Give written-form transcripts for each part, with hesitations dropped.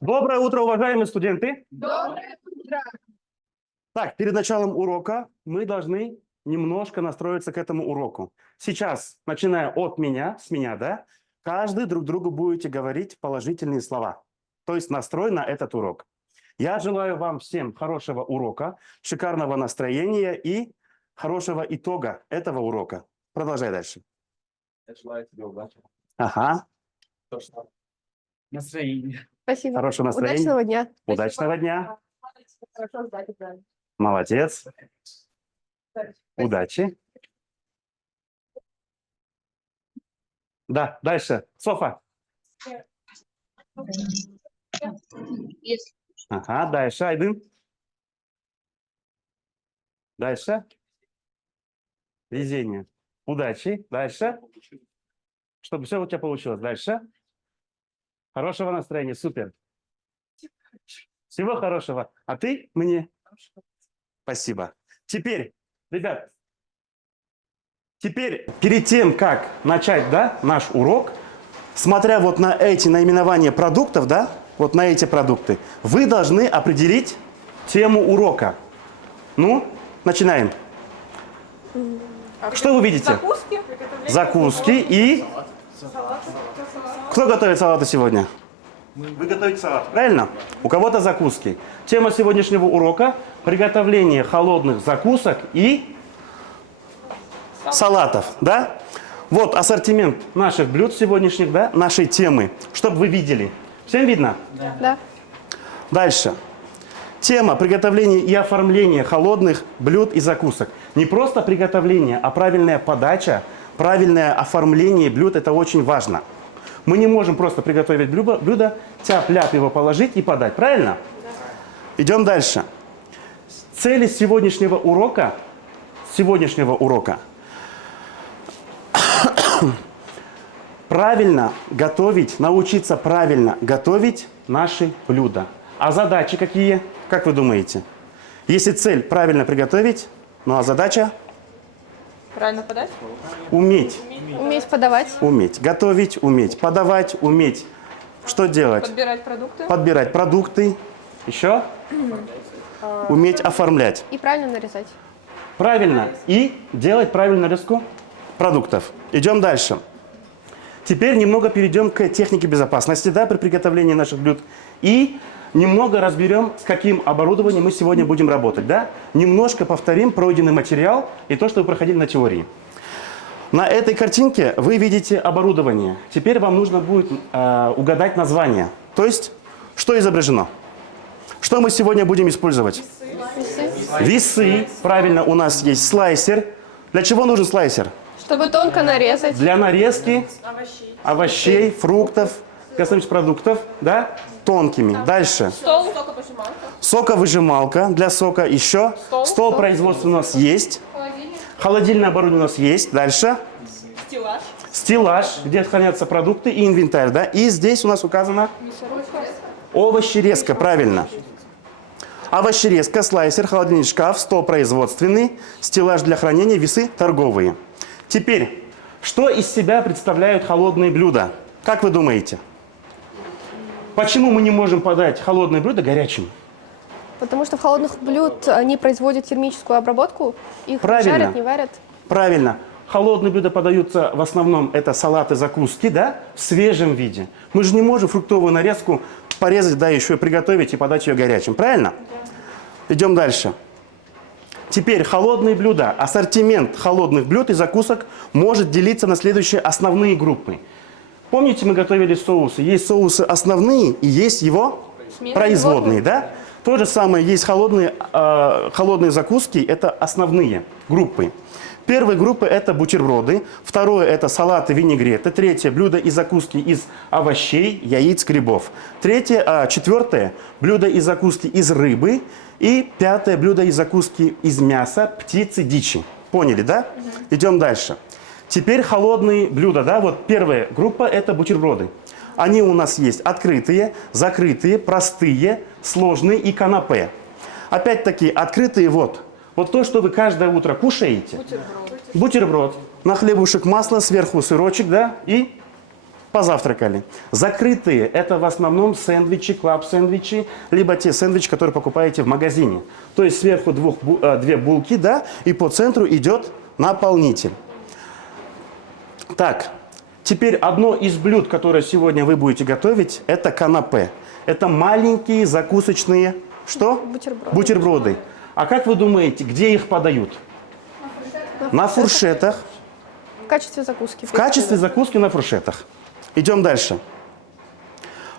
Доброе утро, уважаемые студенты. Доброе утро. Так, перед началом урока мы должны немножко настроиться к этому уроку. Сейчас, начиная от меня, с меня, да, каждый друг другу будете говорить положительные слова. То есть настрой на этот урок. Я желаю вам всем хорошего урока, шикарного настроения и хорошего итога этого урока. Продолжай дальше. Я желаю тебе удачи. Ага, Настроение. Спасибо. хорошего настроения. Удачного дня. Удачного дня. Хорошо сдать экзамен. Молодец. Удачи. Да, дальше. Софа. Ага, дальше. Айдын. Дальше. Везение. Удачи. Дальше. Чтобы все у тебя получилось. Дальше. Хорошего настроения. Супер. Всего хорошего. А ты мне? Спасибо. Теперь, ребят, перед тем, как начать, да, наш урок, смотря вот на эти наименования продуктов, да, вот на эти продукты, вы должны определить тему урока. Ну, начинаем. Что вы видите? Закуски. Закуски и... Кто готовит салаты сегодня? Вы готовите салат, правильно? У кого-то закуски. Тема сегодняшнего урока – приготовление холодных закусок и салатов, да? Вот ассортимент наших блюд сегодняшних, да, нашей темы, чтобы вы видели. Всем видно? Да. Дальше. Тема приготовления и оформления холодных блюд и закусок. Не просто приготовление, а правильная подача, правильное оформление блюд – это очень важно. Мы не можем просто приготовить блюдо, тяп-ляп его положить и подать. Правильно? Да. Идем дальше. Цели сегодняшнего урока правильно готовить, научиться правильно готовить наши блюда. А задачи какие? Как вы думаете? Если цель правильно приготовить, ну а задача? Правильно подать? Уметь. Уметь подавать. Уметь готовить, уметь подавать, уметь что делать? Подбирать продукты. Подбирать продукты. Еще? Уметь оформлять. И правильно нарезать. Правильно. И делать правильную нарезку продуктов. Идем дальше. Теперь немного перейдем к технике безопасности, да, при приготовлении наших блюд. И немного разберем, с каким оборудованием мы сегодня будем работать, да. Немножко повторим пройденный материал и то, что вы проходили на теории. На этой картинке вы видите оборудование. Теперь вам нужно будет угадать название. То есть, что изображено? Что мы сегодня будем использовать? Весы. Правильно, у нас есть слайсер. Для чего нужен слайсер? Чтобы тонко нарезать. Для нарезки овощей, фруктов, косметических продуктов, да, тонкими. Дальше. Стол. Соковыжималка для сока. Еще. Стол производства у нас есть. Холодильное оборудование у нас есть. Дальше. Стеллаж. Стеллаж, где хранятся продукты и инвентарь, да. И здесь у нас указано овощерезка, правильно. Овощерезка, слайсер, холодильный шкаф, стол производственный, стеллаж для хранения, весы торговые. Теперь, что из себя представляют холодные блюда? Как вы думаете? Почему мы не можем подать холодное блюдо горячим? Потому что в холодных блюд они производят термическую обработку. Их Правильно. жарят, не варят. Правильно. Холодные блюда подаются в основном, это салаты, закуски, да, в свежем виде. Мы же не можем фруктовую нарезку порезать, да, еще и приготовить и подать ее горячим. Правильно? Да. Идем дальше. Теперь холодные блюда. Ассортимент холодных блюд и закусок может делиться на следующие основные группы. Помните, мы готовили соусы? Есть соусы основные и есть его производные, да? То же самое есть холодные закуски, это основные группы. Первая группа – это бутерброды, второе – это салаты, винегреты, третье – блюда и закуски из овощей, яиц, грибов. Четвертое – блюда и закуски из рыбы. И пятое – блюда и закуски из мяса, птицы, дичи. Поняли, да? Идем дальше. Теперь холодные блюда, да? Вот первая группа – это бутерброды. Они у нас есть открытые, закрытые, простые, сложные и канапе. Опять-таки, открытые вот то, что вы каждое утро кушаете. Бутерброд. На хлебушек масло, сверху сырочек, да, и позавтракали. Закрытые – это в основном сэндвичи, клаб-сэндвичи, либо те сэндвичи, которые покупаете в магазине. То есть сверху две булки, да, и по центру идет наполнитель. Так, теперь одно из блюд, которое сегодня вы будете готовить, это канапе. Это маленькие закусочные, что? Бутерброды. Бутерброды. А как вы думаете, где их подают? На фуршетах. В качестве закуски. В качестве закуски на фуршетах. Идем дальше.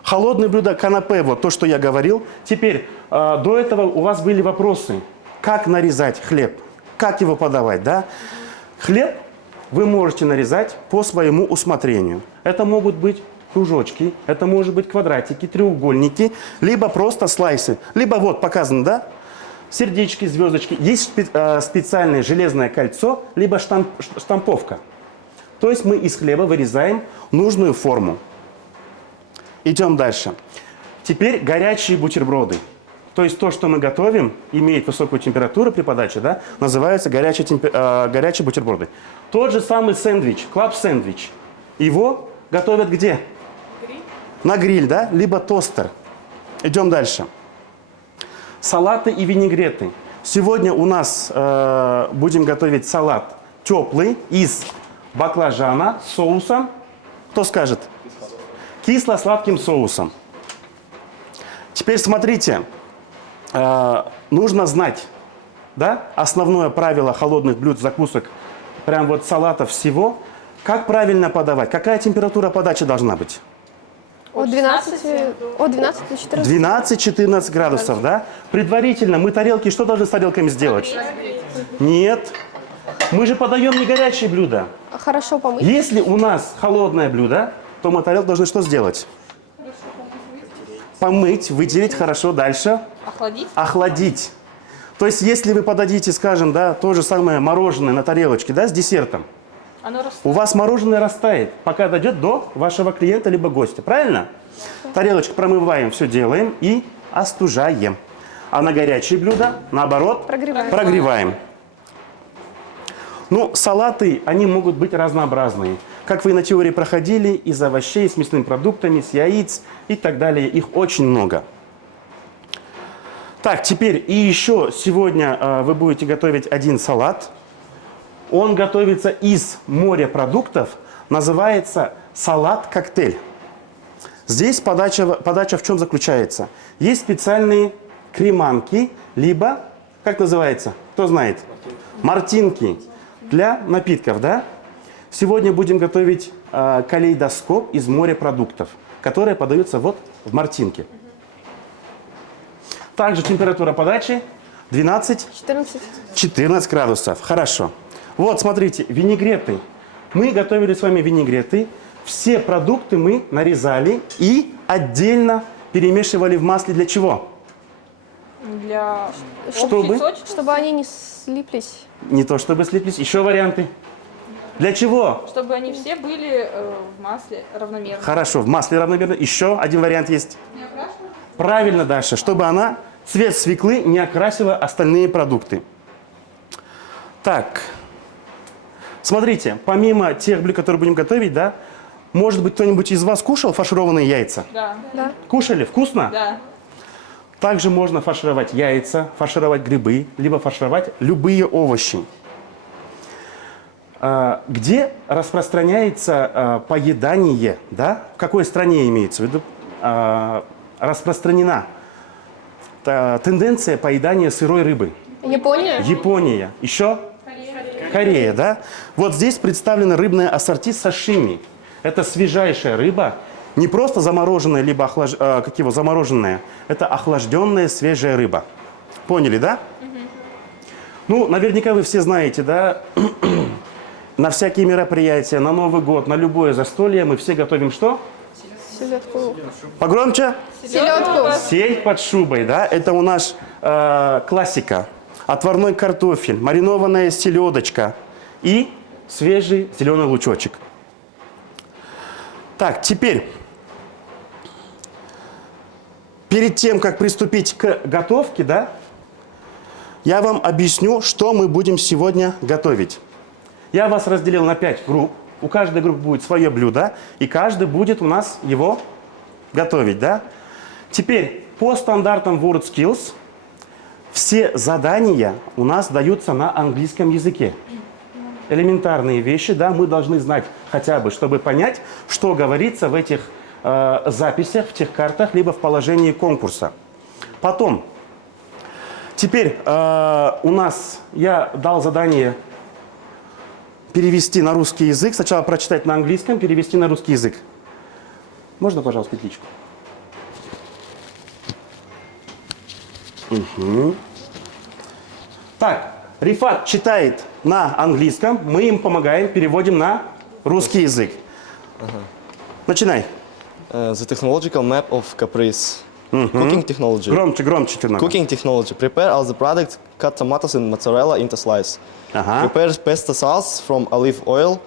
Холодное блюдо канапе, вот то, что я говорил. Теперь, до этого у вас были вопросы. Как нарезать хлеб? Как его подавать, да? Хлеб вы можете нарезать по своему усмотрению. Это могут быть кружочки, это может быть квадратики, треугольники, либо просто слайсы. Либо вот показано, да? Сердечки, звездочки. Есть специальное железное кольцо, либо штамповка. То есть мы из хлеба вырезаем нужную форму. Идем дальше. Теперь горячие бутерброды. То есть то, что мы готовим, имеет высокую температуру при подаче, да, называются горячие бутерброды. Тот же самый сэндвич, клаб-сэндвич. Его готовят где? На гриль, да, либо тостер. Идем дальше. Салаты и винегреты. Сегодня у нас будем готовить салат теплый из баклажана с соусом. Кто скажет? Кисло-сладким соусом. Теперь смотрите, нужно знать, да, основное правило холодных блюд, закусок, прям вот салатов всего. Как правильно подавать? Какая температура подачи должна быть? От 12 до 14. 12-14 градусов, да? Предварительно мы тарелки, что должны с тарелками сделать? Нет. Мы же подаем не горячие блюда. Хорошо помыть. Если у нас холодное блюдо, то мы тарелку должны что сделать? Помыть, вытереть хорошо, дальше. Охладить? Охладить. То есть, если вы подадите, скажем, да, то же самое мороженое на тарелочке, да, с десертом, Оно у вас мороженое растает, пока дойдет до вашего клиента либо гостя. Правильно? Тарелочку промываем, все делаем и остужаем. А на горячие блюда, наоборот, прогреваем. Ну, салаты, они могут быть разнообразные. Как вы на теории проходили, из овощей, с мясными продуктами, с яиц и так далее. Их очень много. Так, теперь и еще сегодня вы будете готовить один салат. Он готовится из морепродуктов, называется салат-коктейль. Здесь подача в чем заключается? Есть специальные креманки, либо, как называется, кто знает? Мартинки для напитков, да? Сегодня будем готовить калейдоскоп из морепродуктов, которые подаются вот в мартинке. Также температура подачи 12-14 градусов. Хорошо. Вот, смотрите, винегреты. Мы готовили с вами винегреты. Все продукты мы нарезали и отдельно перемешивали в масле. Для чего? Для Чтобы? общей сочности. Чтобы они не слиплись. Не то чтобы слиплись. Еще варианты. Для чего? Чтобы они все были в масле равномерно. Хорошо, в масле равномерно. Еще один вариант есть. Не окрашено? Правильно, Даша, чтобы она цвет свеклы не окрасила остальные продукты. Так. Смотрите, помимо тех блюд, которые будем готовить, да, может быть, кто-нибудь из вас кушал фаршированные яйца? Да. Да. Кушали? Вкусно? Да. Также можно фаршировать яйца, фаршировать грибы, либо фаршировать любые овощи. Где распространяется поедание, да? В какой стране имеется в виду распространена тенденция поедания сырой рыбы? Япония? Япония. Еще? Корея, да? Вот здесь представлено рыбное ассорти сашими. Это свежайшая рыба, не просто замороженная, либо замороженная. Это охлажденная свежая рыба. Поняли, да? Ну, наверняка вы все знаете, да? На всякие мероприятия, на Новый год, на любое застолье мы все готовим что? Селедку. Погромче? Селедку. Сельдь под шубой, да? Это у нас классика. Отварной картофель, маринованная селедочка и свежий зеленый лучочек. Так, теперь, перед тем, как приступить к готовке, да, я вам объясню, что мы будем сегодня готовить. Я вас разделил на 5 групп. У каждой группы будет свое блюдо, и каждый будет у нас его готовить, да? Теперь, по стандартам WorldSkills, все задания у нас даются на английском языке. Элементарные вещи, да, мы должны знать хотя бы, чтобы понять, что говорится в этих записях, в тех картах, либо в положении конкурса. Потом, теперь у нас, я дал задание перевести на русский язык, сначала прочитать на английском, перевести на русский язык. Можно, пожалуйста, петличку? Угу. Так, Рифат читает на английском, мы им помогаем, переводим на русский язык. Начинай. The technological map of Caprice. Cooking technology. Громче, громче немного. Cooking technology. Prepare all the products, cut tomatoes and mozzarella into slice. Ага. Prepare pesto sauce from olive oil,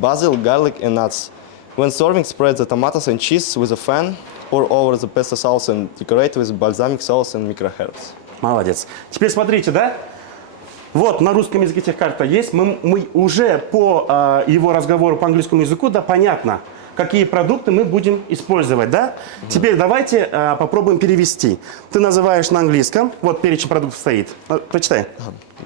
basil, garlic and nuts. When serving, spread the tomatoes and cheese with a fan, pour over the pesto sauce and decorate with balsamic sauce and microherbs. Молодец. Теперь смотрите, да? Вот на русском языке тех карта есть. Мы уже по его разговору по английскому языку, да, понятно, какие продукты мы будем использовать, да? Теперь давайте попробуем перевести. Ты называешь на английском, вот перечень продуктов стоит. Прочитай.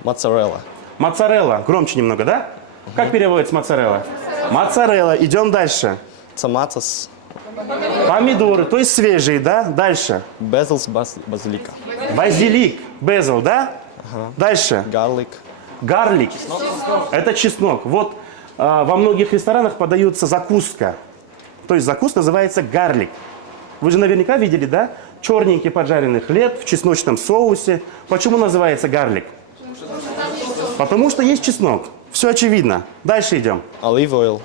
Mozzarella. Моцарелла. Громче немного, да? Как переводится моцарелла? Моцарелла. Идем дальше. Tomatoes. Помидоры, то есть свежие, да? Дальше. Basil's basilica. Базилик, безил, да? Дальше. Garlic. Гарлик. Это чеснок. Вот во многих ресторанах подается закуска. То есть закуска называется гарлик. Вы же наверняка видели, да? Черненький поджаренный хлеб в чесночном соусе. Почему называется гарлик? Потому что есть чеснок. Все очевидно. Дальше идем. Olive oil.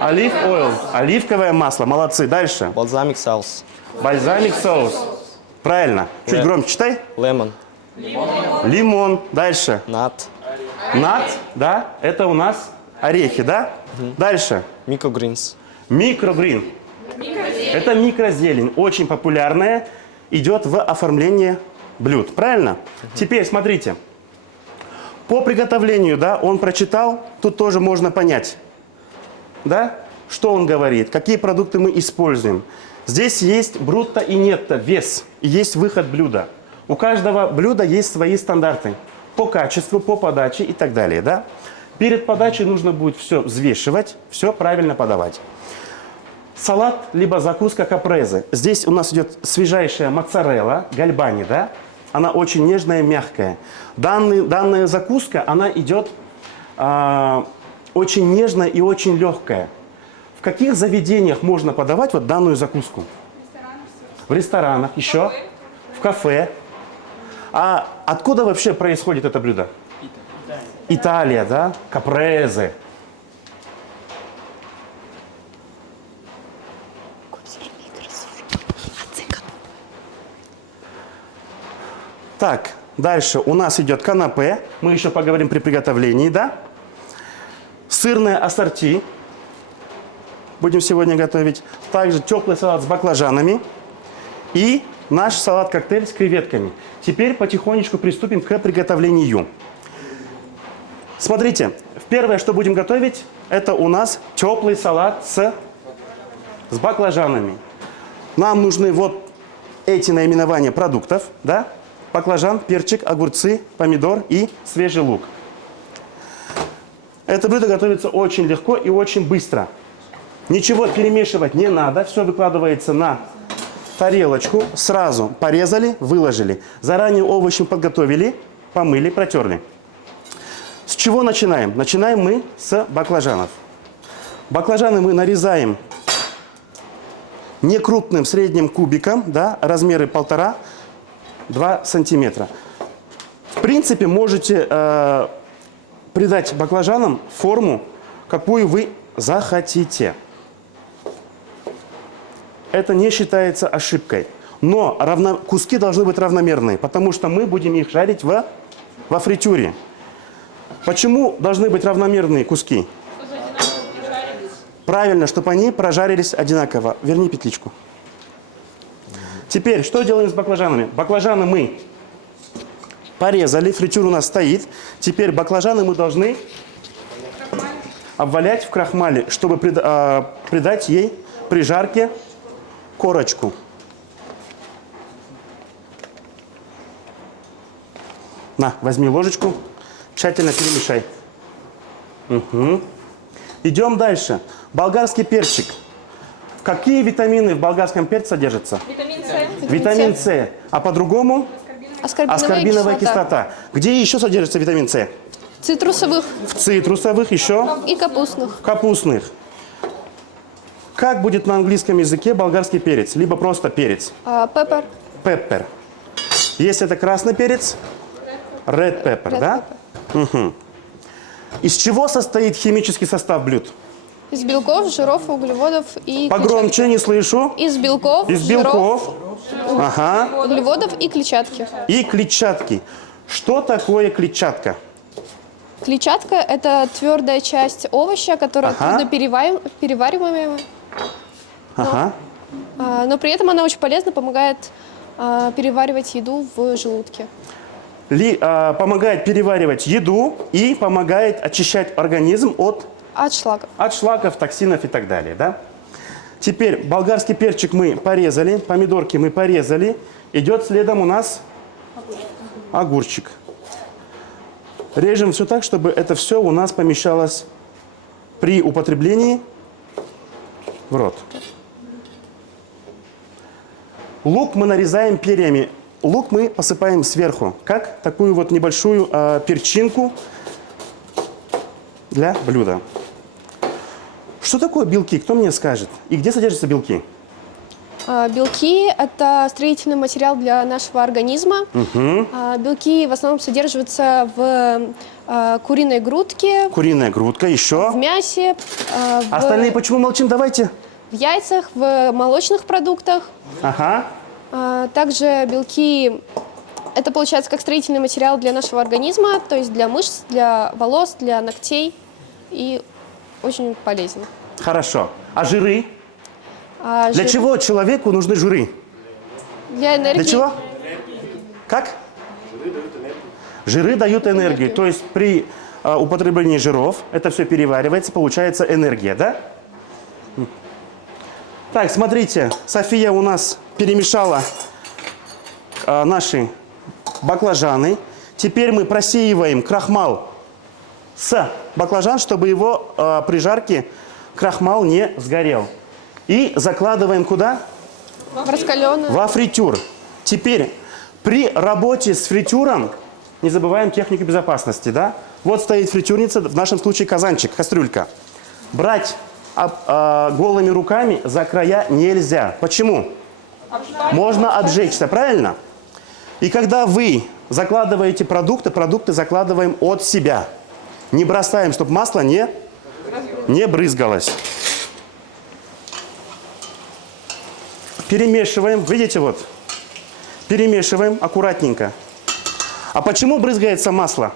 Олив ойл. Оливковое масло. Молодцы. Дальше. Balsamic sauce. Бальзамик соус. Правильно. Чуть громче читай. Lemon. Лимон. Дальше. Nut. Нат, да? Это у нас орехи, да? Дальше. Microgreens. Микрогрин. Это микрозелень. Очень популярная. Идет в оформлении блюд. Правильно? Теперь смотрите. По приготовлению, да, он прочитал. Тут тоже можно понять, да, что он говорит, какие продукты мы используем. Здесь есть брутто и нетто, вес, и есть выход блюда. У каждого блюда есть свои стандарты по качеству, по подаче и так далее, да. Перед подачей нужно будет все взвешивать, все правильно подавать. Салат, либо закуска капрезе. Здесь у нас идет свежайшая моцарелла, гальбани, да. Она очень нежная, мягкая. Данная закуска, она идет очень нежная и очень легкая. В каких заведениях можно подавать вот данную закуску? В ресторанах, еще? В кафе. А откуда вообще происходит это блюдо? Италия, да? Капрезе. Так, дальше у нас идет канапе. Мы еще поговорим при приготовлении, да? Сырное ассорти. Будем сегодня готовить. Также теплый салат с баклажанами. И наш салат-коктейль с креветками. Теперь потихонечку приступим к приготовлению. Смотрите, первое, что будем готовить, это у нас теплый салат с баклажанами. Нам нужны вот эти наименования продуктов, да? Баклажан, перчик, огурцы, помидор и свежий лук. Это блюдо готовится очень легко и очень быстро. Ничего перемешивать не надо, все выкладывается на тарелочку, сразу порезали, выложили. Заранее овощи подготовили, помыли, протерли. С чего начинаем? Начинаем мы с баклажанов. Баклажаны мы нарезаем не крупным, средним кубиком, да, размеры 1,5-2 сантиметра. В принципе, можете придать баклажанам форму, какую вы захотите. Это не считается ошибкой. Но куски должны быть равномерные, потому что мы будем их жарить во фритюре. Почему должны быть равномерные куски? Правильно, чтобы они прожарились одинаково. Верни петличку. Теперь, что делаем с баклажанами? Баклажаны мы порезали, фритюр у нас стоит. Теперь баклажаны мы должны обвалять в крахмале, чтобы придать ей при жарке корочку. На, возьми ложечку, тщательно перемешай. Угу. Идем дальше. Болгарский перчик. Какие витамины в болгарском перце содержатся? Витамин С. Витамин С. А по-другому? Аскорбиновая кислота. Где еще содержится витамин С? Цитрусовых В цитрусовых, еще и капустных. капустных. Как будет на английском языке болгарский перец? Либо просто перец. Пеппер. Pepper. Если это красный перец, red pepper, да? Угу. Из чего состоит химический состав блюд? Из белков, жиров, углеводов и Погромче, не слышу. клетчатки. Из белков, Из жиров, белков. Ага. углеводов и клетчатки. И клетчатки. Что такое клетчатка? Клетчатка – это твердая часть овоща, которая Ага. трудно перевариваемая, Ага. но при этом она очень полезна, помогает переваривать еду в желудке. Помогает переваривать еду и помогает очищать организм от От шлаков. токсинов и так далее, да? Теперь болгарский перчик мы порезали, помидорки мы порезали. Идет следом у нас огурчик. Режем все так, чтобы это все у нас помещалось при употреблении в рот. Лук мы нарезаем перьями. Лук мы посыпаем сверху, как такую вот небольшую перчинку для блюда. Что такое белки? Кто мне скажет? И где содержатся белки? Белки – это строительный материал для нашего организма. Белки в основном содержатся в куриной грудке, Куриная грудка, в еще. мясе, Остальные почему молчим? Давайте. в яйцах, в молочных продуктах. Ага. Также белки – это получается как строительный материал для нашего организма, то есть для мышц, для волос, для ногтей и очень полезен. Хорошо. А жиры? Для Жир- чего человеку нужны жиры? Для энергии. Для чего? Как? Жиры дают энергию. То есть при употреблении жиров это все переваривается, получается энергия, да? Так, смотрите, София у нас перемешала наши баклажаны. Теперь мы просеиваем крахмал с баклажан, чтобы его при жарке крахмал не сгорел. И закладываем куда? В раскаленную. Во фритюр. Теперь при работе с фритюром не забываем технику безопасности, да? Вот стоит фритюрница, в нашем случае казанчик, кастрюлька. Брать голыми руками за края нельзя. Почему? Можно обжечься, правильно? И когда вы закладываете продукты, продукты закладываем от себя. Не бросаем, чтобы масло не брызгалось. Перемешиваем, видите, вот. Перемешиваем аккуратненько. А почему брызгается масло?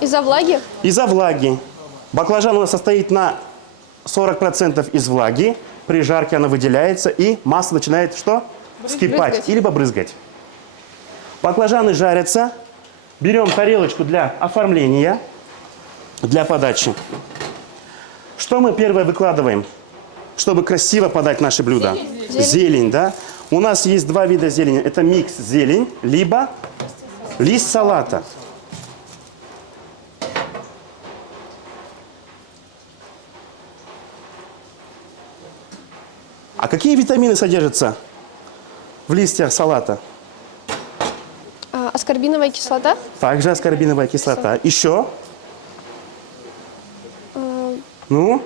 Из-за влаги. Из-за влаги. Баклажан у нас состоит на 40% из влаги. При жарке она выделяется, и масло начинает что? Вскипать Брызгать. или брызгать. Баклажаны жарятся. Берем тарелочку для оформления, для подачи. Что мы первое выкладываем, чтобы красиво подать наши блюда? Зелень, да? У нас есть два вида зелени. Это микс зелень, либо лист салата. А какие витамины содержатся в листьях салата? Аскорбиновая кислота. Также аскорбиновая кислота. Еще? Ну?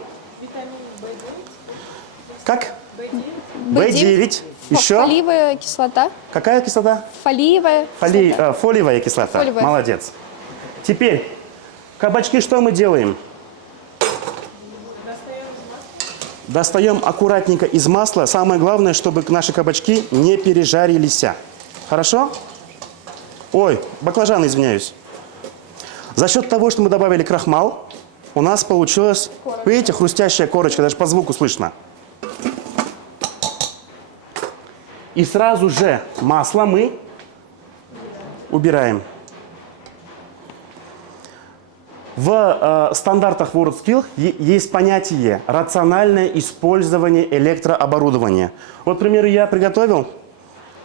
Как? B9. Еще? Фолиевая кислота. Какая кислота? Фолиевая кислота. Фолиевая кислота. Фолиевая. Молодец. Теперь, кабачки что мы делаем? Достаем аккуратненько из масла. Самое главное, чтобы наши кабачки не пережарились. Хорошо? Ой, баклажаны, извиняюсь. За счет того, что мы добавили крахмал, у нас получилась, видите, хрустящая корочка, даже по звуку слышно. И сразу же масло мы убираем. В стандартах WorldSkills есть понятие рациональное использование электрооборудования. Вот, к примеру, я приготовил,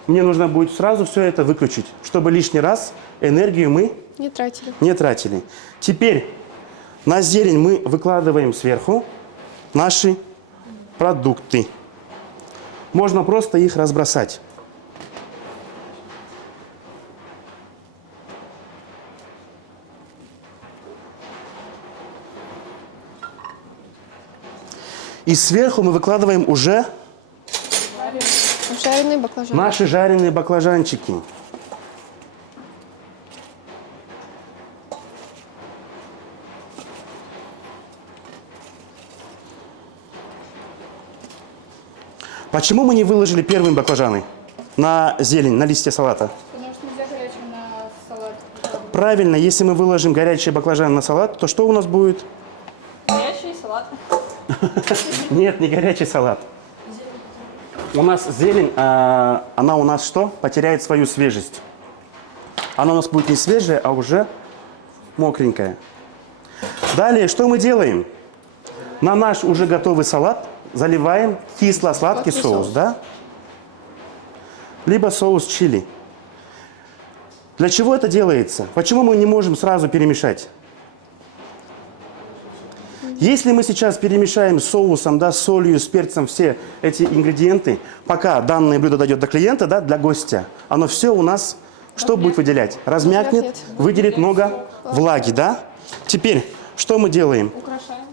мне нужно будет сразу все это выключить, чтобы лишний раз энергию мы Не тратили. не тратили. Теперь на зелень мы выкладываем сверху наши продукты. Можно просто их разбросать. И сверху мы выкладываем уже Жареные баклажаны. наши жареные баклажанчики. Почему мы не выложили первым баклажаны на зелень, на листе салата? Потому что нельзя горячим на салат. Правильно, если мы выложим горячие баклажаны на салат, то что у нас будет? Горячий салат. Нет, не горячий салат. У нас зелень, она у нас что? Потеряет свою свежесть. Она у нас будет не свежая, а уже мокренькая. Далее, что мы делаем? На наш уже готовый салат заливаем кисло-сладкий Сладкий соус, соус. да? Либо соус чили. Для чего это делается? Почему мы не можем сразу перемешать? Если мы сейчас перемешаем с соусом, да, с солью, с перцем все эти ингредиенты, пока данное блюдо дойдет до клиента, да, для гостя, оно все у нас что будет выделять? Размякнет, Размякнет. выделит много влаги, да? Теперь, что мы делаем? Украшаем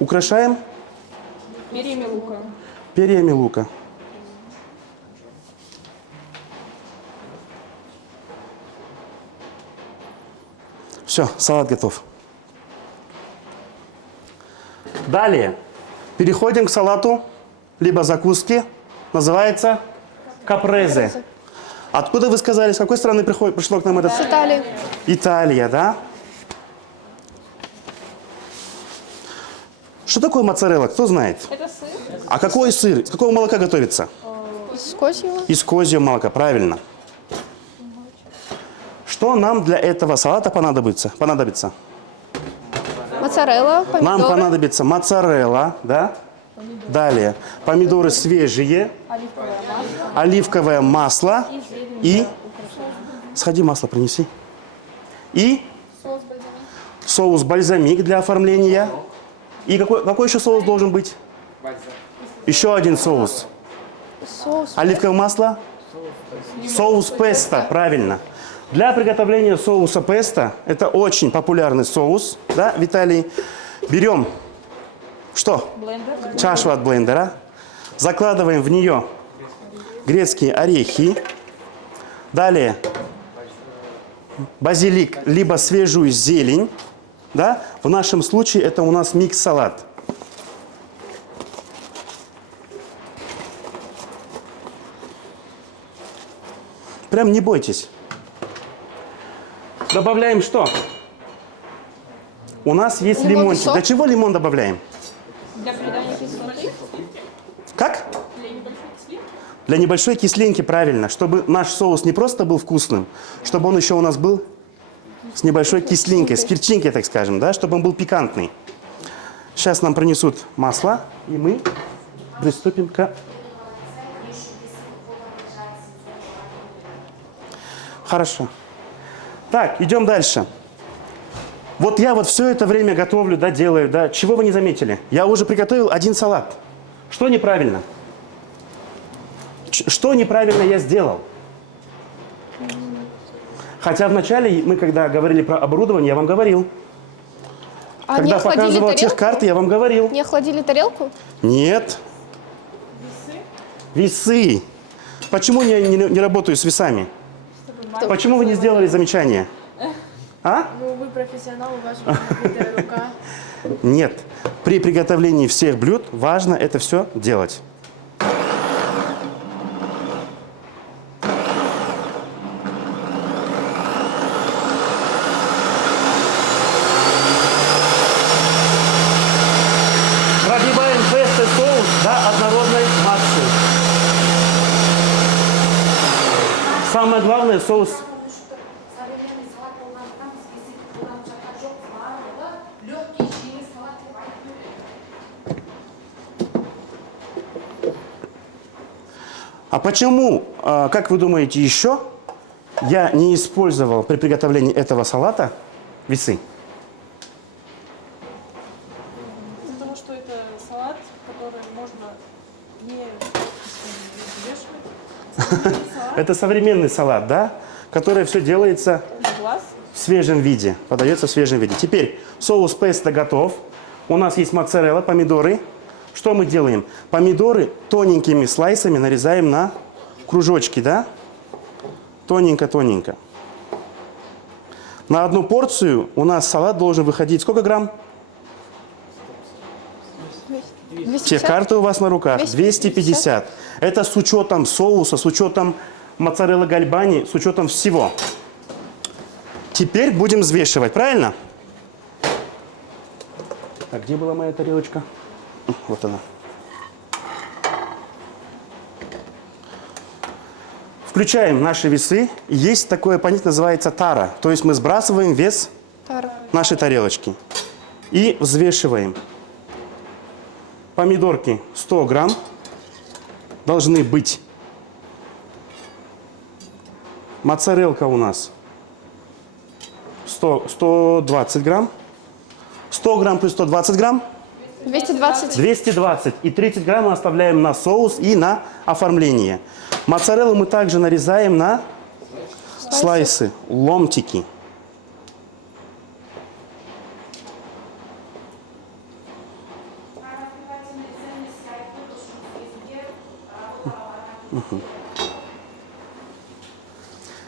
Украшаем перьями лука. перьями лука. Все, салат готов. Далее переходим к салату, либо закуске. Называется капрезе. Откуда вы сказали, с какой страны пришло к нам это? С Италии. Италия, да? Что такое моцарелла? Кто знает? Это сыр. А какой сыр? Из какого молока готовится? Из козьего. Из козьего молока, правильно. Что нам для этого салата понадобится? Моцарелла, помидоры. Нам понадобится моцарелла, да? Далее помидоры свежие, оливковое масло и... Сходи, масло принеси. И соус бальзамик для оформления. И какой еще соус должен быть? Еще один соус. Соус. Оливковое масло? Соус песто, правильно. Для приготовления соуса песто, это очень популярный соус, да, в Италии. Берем, что? Блендер. Чашу от блендера. Закладываем в нее грецкие орехи. Далее базилик, либо свежую зелень. Да? В нашем случае это у нас микс-салат. Прям не бойтесь. Добавляем что? У нас есть Лимонный лимончик. сок. Для чего лимон добавляем? Для придания кислоты. Как? Для небольшой кислинки. Для небольшой кислинки, правильно. Чтобы наш соус не просто был вкусным, чтобы он еще у нас был с небольшой кислинкой, с перчинкой, так скажем, да, чтобы он был пикантный. Сейчас нам принесут масло, и мы приступим к... Хорошо. Так, идем дальше. Вот я вот все это время готовлю, да, делаю, да. Чего вы не заметили? Я уже приготовил один салат. Что неправильно? Что неправильно я сделал? Хотя вначале мы, когда говорили про оборудование, я вам говорил. А не Когда охладили показывал тарелку? техкарты, я вам говорил. Не охладили тарелку? Нет. Весы. Почему я не работаю с весами? Почему вы не сделали замечание? А? Ну, вы профессионал, у вас уже набитая рука. Нет. При приготовлении всех блюд важно это все делать. Прогибаем песто соус до однородной массы. Самое главное, соус А почему, как вы думаете, еще я не использовал при приготовлении этого салата весы? Потому что это салат, который можно не взвешивать. Это современный салат, да? Который все делается Глаз. в свежем виде, подается в свежем виде. Теперь соус песто готов. У нас есть моцарелла, помидоры. Что мы делаем? Помидоры тоненькими слайсами нарезаем на кружочки, да? Тоненько-тоненько. На одну порцию у нас салат должен выходить сколько грамм? Все 250. карты у вас на руках. 250. 250. Это с учетом соуса, с учетом моцареллы гальбани, с учетом всего. Теперь будем взвешивать, правильно? Так, где была моя тарелочка? Вот она. Включаем наши весы. Есть такое понятие, называется тара. То есть мы сбрасываем вес Тара. нашей тарелочки и взвешиваем. Помидорки 100 грамм должны быть. Моцарелка у нас 120 грамм. 100 грамм плюс 120 грамм. 220. 220. И 30 грамм мы оставляем на соус и на оформление. Моцареллу мы также нарезаем на слайсы, ломтики.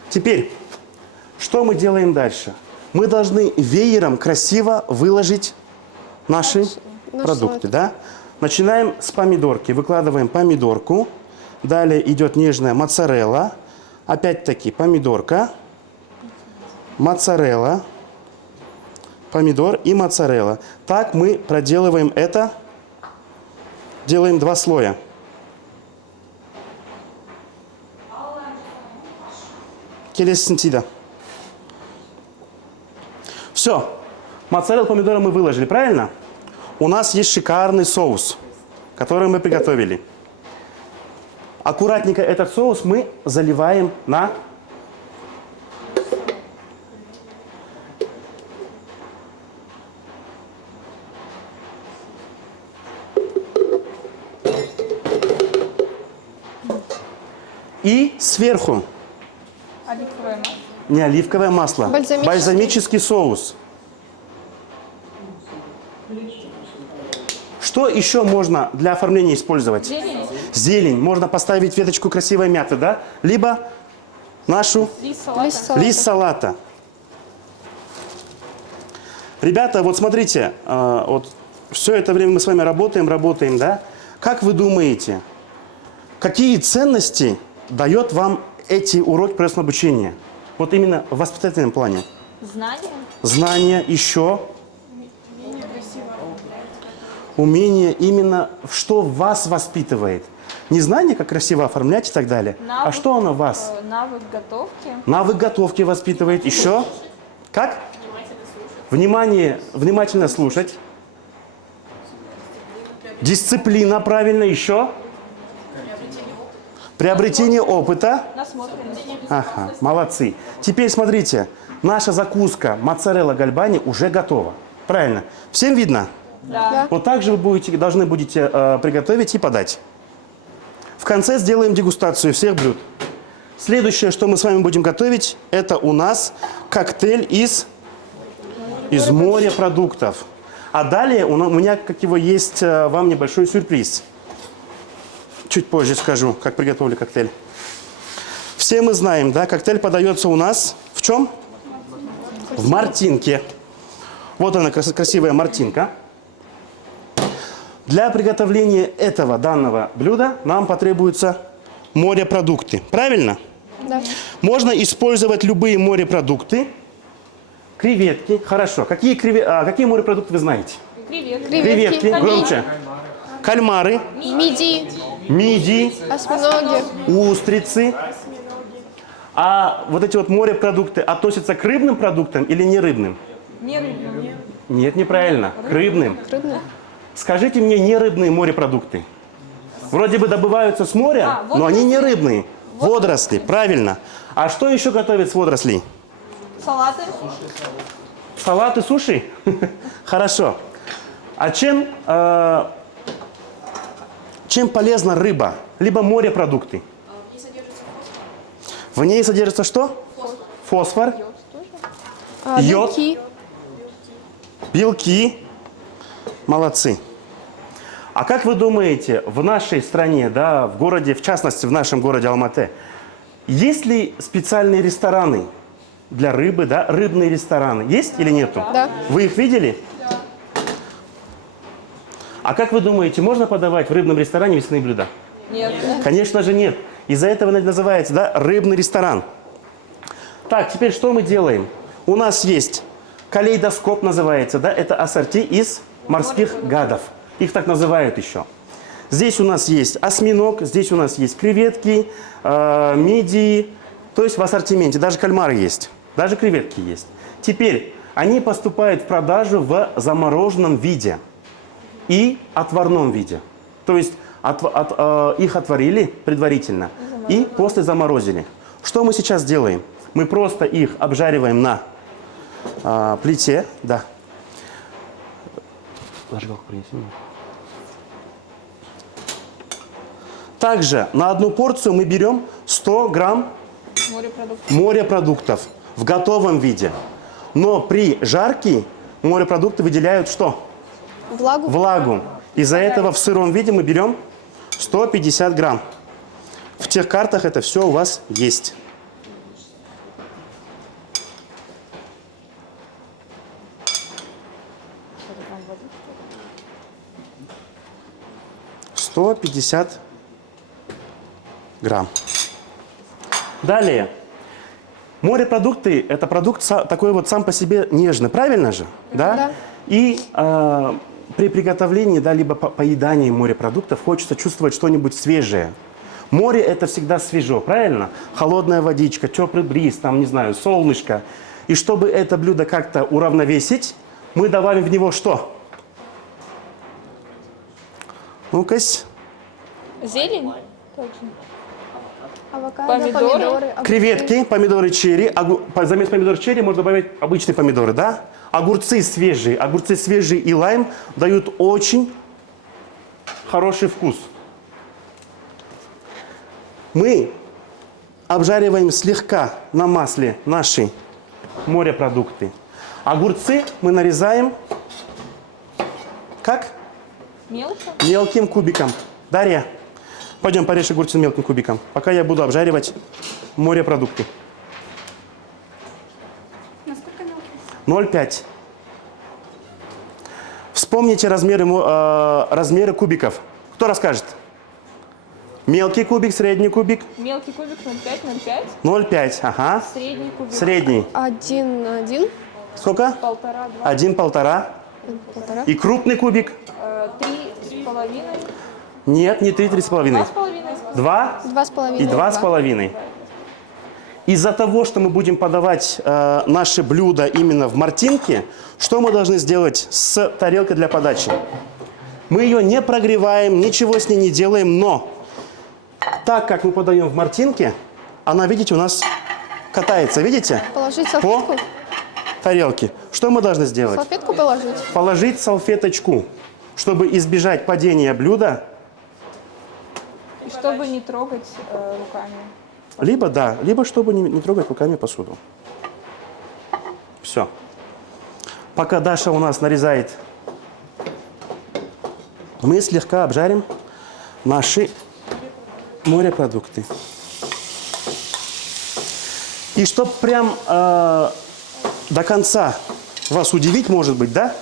Теперь, что мы делаем дальше? Мы должны веером красиво выложить наши Наш продукты, салат. да? Начинаем с помидорки. Выкладываем помидорку. Далее идет нежная моцарелла. Опять-таки помидорка, моцарелла, помидор и моцарелла. Так мы проделываем это. Делаем 2 слоя. Келесі сентида. Все. Моцареллу, помидоры мы выложили, правильно? У нас есть шикарный соус, который мы приготовили. Аккуратненько этот соус мы заливаем на и сверху Оливковое масло. не оливковое масло, бальзамический соус. Что еще можно для оформления использовать? Зелень. Зелень. Можно поставить веточку красивой мяты, да? Либо нашу Лист салата. Лист салата. лист салата. Ребята, вот смотрите, вот все это время мы с вами работаем, да? Как вы думаете, какие ценности дает вам эти уроки профессионального обучения? Вот именно в воспитательном плане. Знания. Знания, еще умение именно, что вас воспитывает. Не знание, как красиво оформлять и так далее, а Навык, что оно вас? Навык готовки. Навык готовки воспитывает. Еще? Как? Внимание, внимательно слушать. Дисциплина, правильно. Еще? Приобретение опыта. Насмотренность. Ага, молодцы. Теперь смотрите, наша закуска моцарелла гальбани уже готова. Правильно? Всем видно? Да. Вот так же вы должны будете приготовить и подать. В конце сделаем дегустацию всех блюд. Следующее, что мы с вами будем готовить, это у нас коктейль из морепродуктов. А далее у меня, как его есть, вам небольшой сюрприз. Чуть позже скажу, как приготовлю коктейль. Все мы знаем, да, коктейль подается у нас в чем? В мартинке. Вот она, красивая мартинка. Для приготовления этого данного блюда нам потребуются морепродукты. Правильно? Да. Можно использовать любые морепродукты. Креветки. Хорошо. Какие морепродукты вы знаете? Креветки. Креветки. Громче. Кальмары. Мидии. Осьминоги. Устрицы. А вот эти вот морепродукты относятся к рыбным продуктам или не рыбным? Не рыбные. Нет, неправильно. К рыбным. Рыбные. Скажите мне нерыбные морепродукты. Вроде бы добываются с моря, А, но они не водоросли. рыбные. Водоросли, правильно. А что еще готовят с водорослей? Салаты. Салаты, суши? Хорошо. А чем полезна рыба? Либо морепродукты? В ней содержится что? Фосфор. Йод. Белки. Белки. Молодцы. А как вы думаете, в нашей стране, да, в городе, в частности, в нашем городе Алматы, есть ли специальные рестораны для рыбы, да, рыбные рестораны? Есть или нету? Да. Вы их видели? А как вы думаете, можно подавать в рыбном ресторане мясные блюда? Нет. Конечно же нет. Из-за этого называется, да, рыбный ресторан. Так, теперь что мы делаем? У нас есть калейдоскоп, называется, да, это ассорти из морских гадов. Их так называют еще. Здесь у нас есть осьминог, здесь у нас есть креветки, мидии, то есть в ассортименте, даже кальмары есть, даже креветки есть. Теперь они поступают в продажу в замороженном виде и отварном виде. То есть их отварили предварительно и после заморозили. Что мы сейчас делаем? Мы просто их обжариваем на плите. Да. Зажигалку принеси мне. Также на одну порцию мы берем 100 грамм морепродуктов в готовом виде. Но при жарке морепродукты выделяют что? Влагу. Влагу. Из-за этого в сыром виде мы берем 150 грамм. В тех картах это все у вас есть. $150 грамм. Далее. Морепродукты – это продукт такой вот сам по себе нежный, правильно же? Да? Да. И при приготовлении, да, либо поедании морепродуктов хочется чувствовать что-нибудь свежее. Море – это всегда свежо, правильно? Холодная водичка, теплый бриз, там, не знаю, солнышко. И чтобы это блюдо как-то уравновесить, мы добавим в него что? Ну-кась. Зелень. Точно. Авокадо, Помидоры. помидоры, огурцы. Креветки, помидоры черри. Заместо помидоров черри можно добавить обычные помидоры, да? Огурцы свежие и лайм дают очень хороший вкус. Мы обжариваем слегка на масле наши морепродукты. Огурцы мы нарезаем как? Мелко. Мелким кубиком. Дарья, пойдем порежь огурцы мелким кубиком, пока я буду обжаривать морепродукты. Насколько мелкий? 0,5. Вспомните размеры кубиков. Кто расскажет? Мелкий кубик, средний кубик. Мелкий кубик 0,5, 0,5. 0,5, ага. Средний кубик. Средний. 1,1. Сколько? 1,5-2. 1,5. Полтора. И крупный кубик? 3,5. Нет, не 3, 3,5. 2,5. 2 2,5. и 2,5. Из-за того, что мы будем подавать наши блюда именно в мартинке, что мы должны сделать с тарелкой для подачи? Мы ее не прогреваем, ничего с ней не делаем, но так как мы подаем в мартинке, она, видите, у нас катается, видите? Положить По салфетку. тарелке. Что мы должны сделать? Салфетку положить. Положить салфеточку, чтобы избежать падения блюда. И чтобы не трогать руками. Либо, да, либо чтобы не трогать руками посуду. Все. Пока Даша у нас нарезает, мы слегка обжарим наши морепродукты. И чтобы прям до конца вас удивить, может быть, да,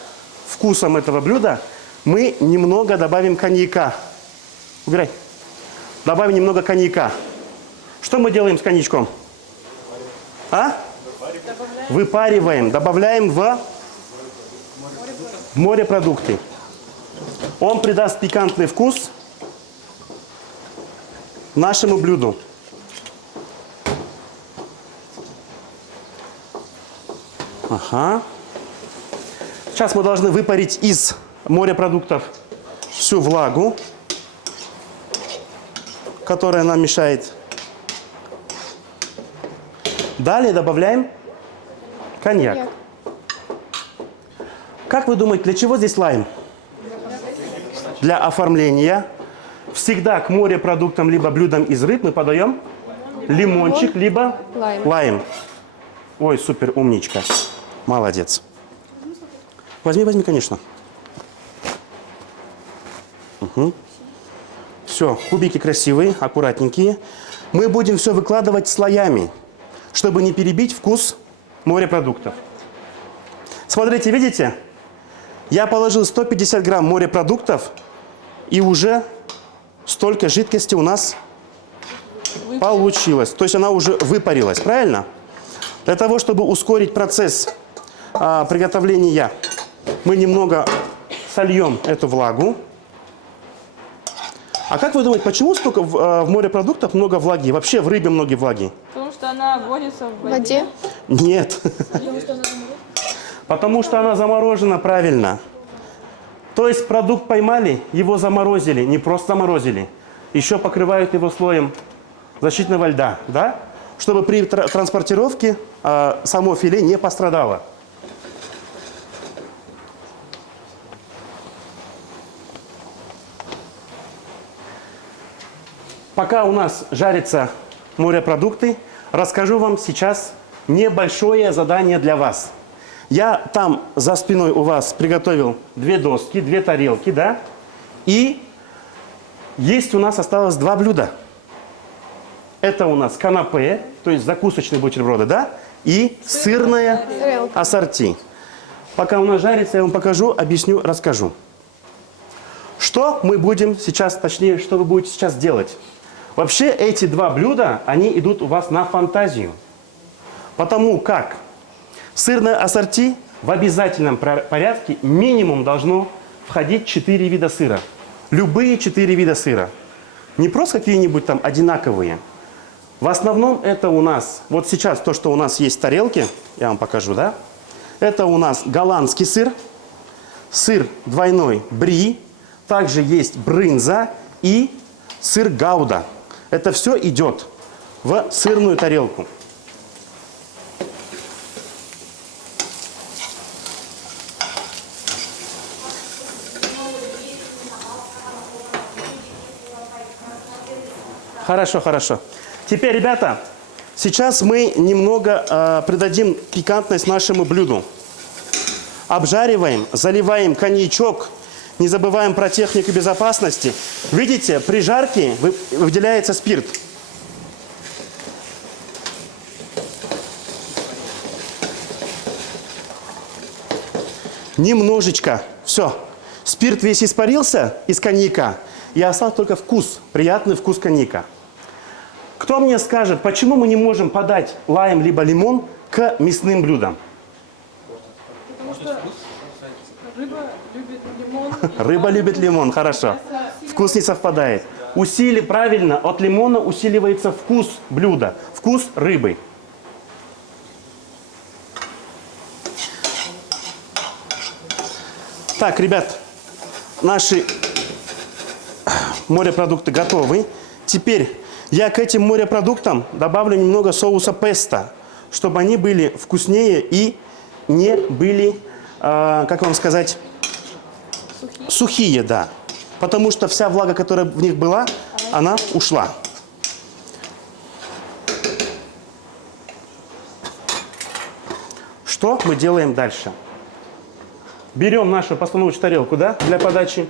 вкусом этого блюда, мы немного добавим коньяка. Убирай. Добавим немного коньяка. Что мы делаем с коньячком? А? Выпариваем. Добавляем в морепродукты. Он придаст пикантный вкус нашему блюду. Ага. Сейчас мы должны выпарить из морепродуктов всю влагу. которое нам мешает. Далее добавляем коньяк. Коньяк. Как вы думаете, для чего здесь лайм? Для оформления. Всегда к морепродуктам либо блюдам из рыб мы подаем лимончик, либо Лайм. Ой, супер, умничка. Молодец. Возьми, конечно. Все, кубики красивые, аккуратненькие. Мы будем все выкладывать слоями, чтобы не перебить вкус морепродуктов. Смотрите, видите? Я положил 150 грамм морепродуктов, и уже столько жидкости у нас получилось. То есть она уже выпарилась, правильно? Для того, чтобы ускорить процесс приготовления, мы немного сольем эту влагу. А как вы думаете, почему столько в морепродуктах много влаги? Вообще в рыбе много влаги? Потому что она водится в В воде. Нет. Потому что она заморожена правильно. То есть продукт поймали, его заморозили, не просто заморозили, еще покрывают его слоем защитного льда, да? Чтобы при транспортировке само филе не пострадало. Пока у нас жарятся морепродукты, расскажу вам сейчас небольшое задание для вас. Я там за спиной у вас приготовил 2 доски, 2 тарелки, да? И есть у нас осталось 2 блюда. Это у нас канапе, то есть закусочные бутерброды, да? И сырное Тарелка. ассорти. Пока у нас жарится, я вам покажу, объясню, расскажу. Что мы будем сейчас, точнее, что вы будете сейчас делать? Вообще эти 2 блюда, они идут у вас на фантазию. Потому как сырное ассорти в обязательном порядке минимум должно входить 4 вида сыра. Любые 4 вида сыра. Не просто какие-нибудь там одинаковые. В основном это у нас, вот сейчас то, что у нас есть в тарелке, я вам покажу, да? Это у нас голландский сыр, сыр двойной бри, также есть брынза и сыр гауда. Это все идет в сырную тарелку. Хорошо, хорошо. Теперь, ребята, сейчас мы немного придадим пикантность нашему блюду. Обжариваем, заливаем коньячок, не забываем про технику безопасности. Видите, при жарке выделяется спирт. Немножечко. Все. Спирт весь испарился из коньяка, и остался только вкус, приятный вкус коньяка. Кто мне скажет, почему мы не можем подать лайм либо лимон к мясным блюдам? Потому что рыба любит лимон. Рыба любит лимон, хорошо. Вкус не совпадает. Правильно, от лимона усиливается вкус блюда, вкус рыбы. Так, ребят, наши морепродукты готовы. Теперь я к этим морепродуктам добавлю немного соуса песто, чтобы они были вкуснее и не были, как вам сказать, сухие, да. Потому что вся влага, которая в них была, она ушла. Что мы делаем дальше? Берем нашу постановочную тарелку, да, для подачи,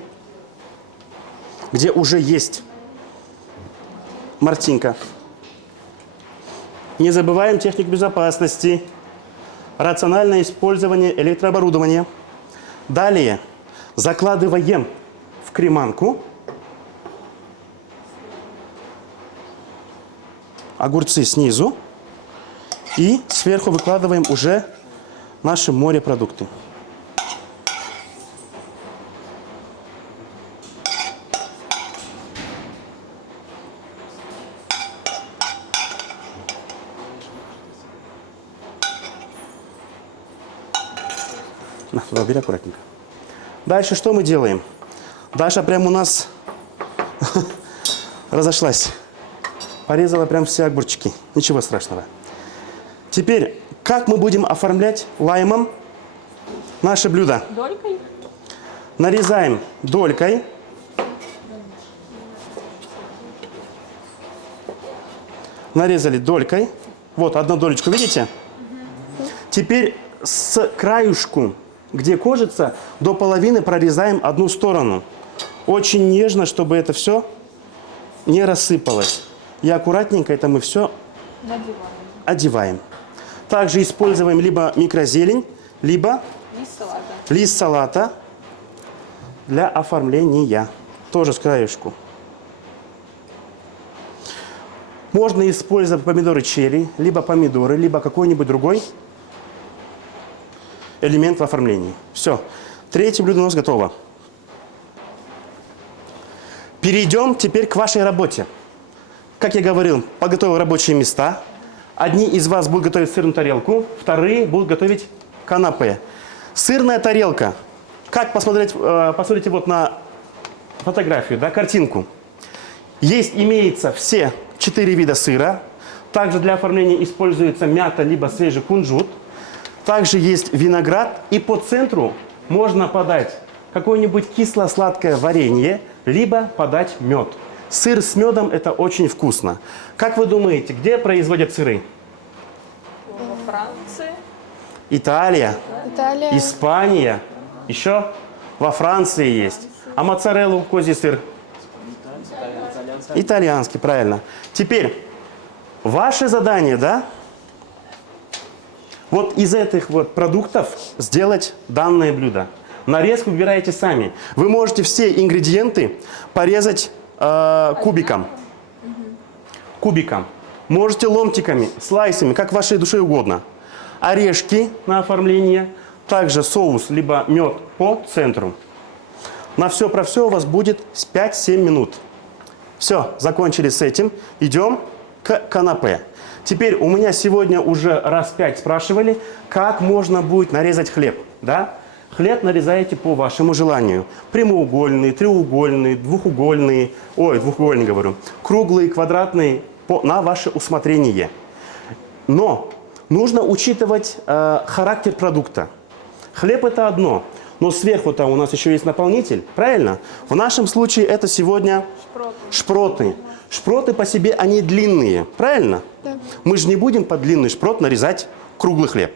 где уже есть мартинка. Не забываем технику безопасности, рациональное использование электрооборудования. Далее закладываем в креманку огурцы снизу и сверху выкладываем уже наши морепродукты. На, туда бери аккуратненько. Дальше что мы делаем? Даша прям у нас разошлась. Порезала прям все огурчики. Ничего страшного. Теперь, как мы будем оформлять лаймом наше блюдо? Долькой? Нарезаем долькой. Нарезали долькой. Вот, одну долечку, видите? Теперь с краюшку, где кожица, до половины прорезаем одну сторону. Очень нежно, чтобы это все не рассыпалось. И аккуратненько это мы все Надеваем. одеваем. Также используем либо микрозелень, либо Лист салата. лист салата для оформления. Тоже с краешку. Можно использовать помидоры черри, либо помидоры, либо какой-нибудь другой элемент в оформлении. Все. Третье блюдо у нас готово. Перейдем теперь к вашей работе. Как я говорил, подготовил рабочие места. Одни из вас будут готовить сырную тарелку, вторые будут готовить канапе. Сырная тарелка. Как посмотреть, посмотрите вот на фотографию, да, картинку. Имеется все 4 вида сыра. Также для оформления используется мята, либо свежий кунжут. Также есть виноград. И по центру можно подать какое-нибудь кисло-сладкое варенье, либо подать мед. Сыр с медом – это очень вкусно. Как вы думаете, где производят сыры? Во Франции. Италия, Италия. Испания, еще во Франции есть. А моцареллу, козий сыр? Итальянский, правильно. Теперь, ваше задание, да? Вот из этих вот продуктов сделать данное блюдо. Нарезку выбираете сами. Вы можете все ингредиенты порезать кубиком. Кубиком. Можете ломтиками, слайсами, как вашей душе угодно. Орешки на оформление. Также соус, либо мед по центру. На все про все у вас будет 5-7 минут. Все, закончили с этим. Идем к канапе. Теперь у меня сегодня уже раз 5 спрашивали, как можно будет нарезать хлеб. Да? Хлеб нарезаете по вашему желанию. Прямоугольные, треугольные, двухугольные, двухугольные говорю, круглые, квадратные, на ваше усмотрение. Но нужно учитывать характер продукта. Хлеб это одно, но сверху-то у нас еще есть наполнитель, правильно? В нашем случае это сегодня шпроты. Шпроты по себе, они длинные, правильно? Да. Мы же не будем под длинный шпрот нарезать круглый хлеб.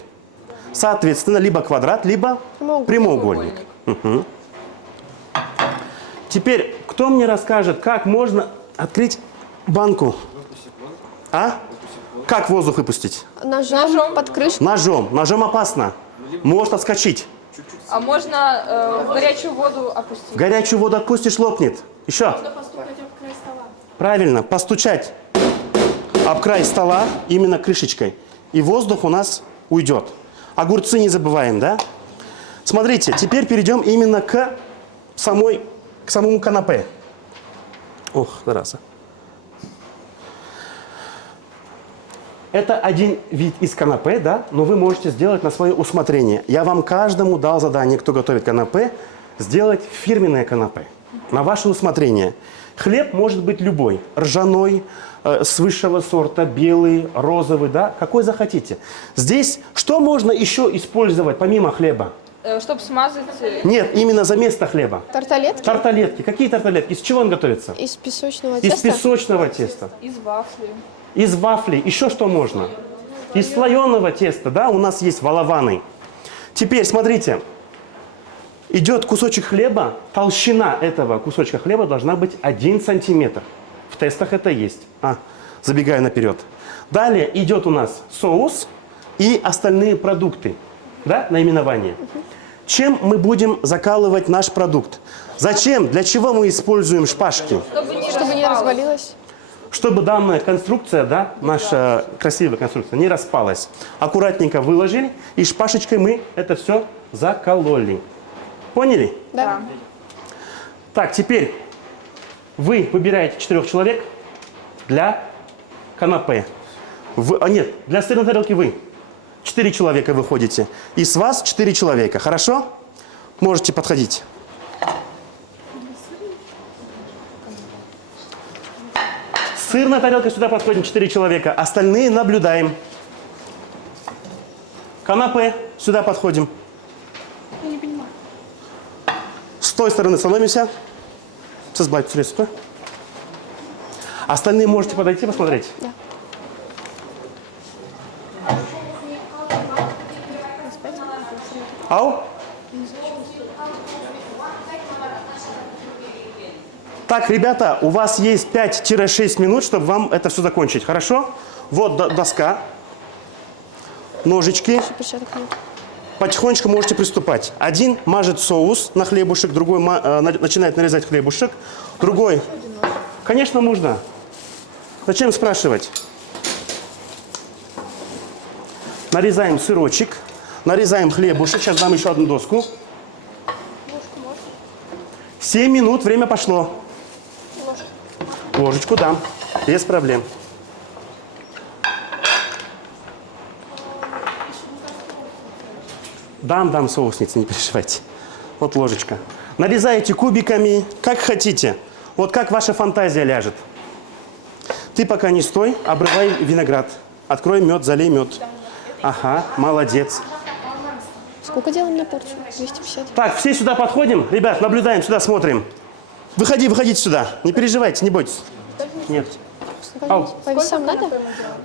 Соответственно, либо квадрат, либо прямоугольник. Угу. Теперь, кто мне расскажет, как можно открыть банку? А? Как воздух выпустить? Ножом под крышку. Ножом. Ножом опасно. Может отскочить. А можно в горячую воду опустить? В горячую воду отпустишь, лопнет. Еще. Правильно, постучать об край стола именно крышечкой. И воздух у нас уйдет. Огурцы не забываем, да? Смотрите, теперь перейдем именно к самому канапе. Ох, зараза. Это один вид из канапе, да? Но вы можете сделать на свое усмотрение. Я вам каждому дал задание, кто готовит канапе, сделать фирменное канапе. На ваше усмотрение. Хлеб может быть любой. Ржаной, с высшего сорта, белый, розовый, да? Какой захотите. Здесь что можно еще использовать помимо хлеба? Чтобы смазать... Нет, именно за место хлеба. Тарталетки. Тарталетки. Какие тарталетки? Из чего он готовится? Из песочного Из теста. песочного теста. Из вафли. Из вафли. Еще что можно? Из слоеного теста, да? У нас есть волованы. Теперь, смотрите. Идет кусочек хлеба. Толщина этого кусочка хлеба должна быть 1 сантиметр. В тестах это есть. Забегаю наперед. Далее идет у нас соус и остальные продукты. Да? Наименование. Чем мы будем закалывать наш продукт? Зачем? Для чего мы используем шпажки? Чтобы не развалилось. Чтобы данная конструкция, да, наша красивая конструкция, не распалась. Аккуратненько выложили, и шпажечкой мы это все закололи. Поняли? Да. Так, теперь вы выбираете 4 человек для канапе. Нет, для сырной тарелки вы. 4 человека выходите. И с вас 4 человека. Хорошо? Можете подходить. Сырная тарелка, сюда подходим 4 человека. Остальные наблюдаем. Канапе, сюда подходим. Я не понимаю. С той стороны становимся. Созбавить средства. Остальные можете подойти посмотреть? Да. Ау? Так, ребята, у вас есть 5-6 минут, чтобы вам это все закончить. Хорошо? Вот доска. Ножички. Перчаток нет. Потихонечку можете приступать. Один мажет соус на хлебушек, другой начинает нарезать хлебушек, другой... Конечно, можно. Зачем спрашивать? Нарезаем сырочек, нарезаем хлебушек. Сейчас дам еще одну доску. 7 минут, время пошло. Ложечку дам, без проблем. Дам соусницы, не переживайте. Вот ложечка. Нарезаете кубиками, как хотите. Вот как ваша фантазия ляжет. Ты пока не стой, обрывай виноград. Открой мед, залей мед. Ага, молодец. Сколько делаем на порцию? 250. Так, все сюда подходим. Ребят, наблюдаем, сюда смотрим. Выходите сюда. Не переживайте, не бойтесь. Нет. Ау. По весам надо?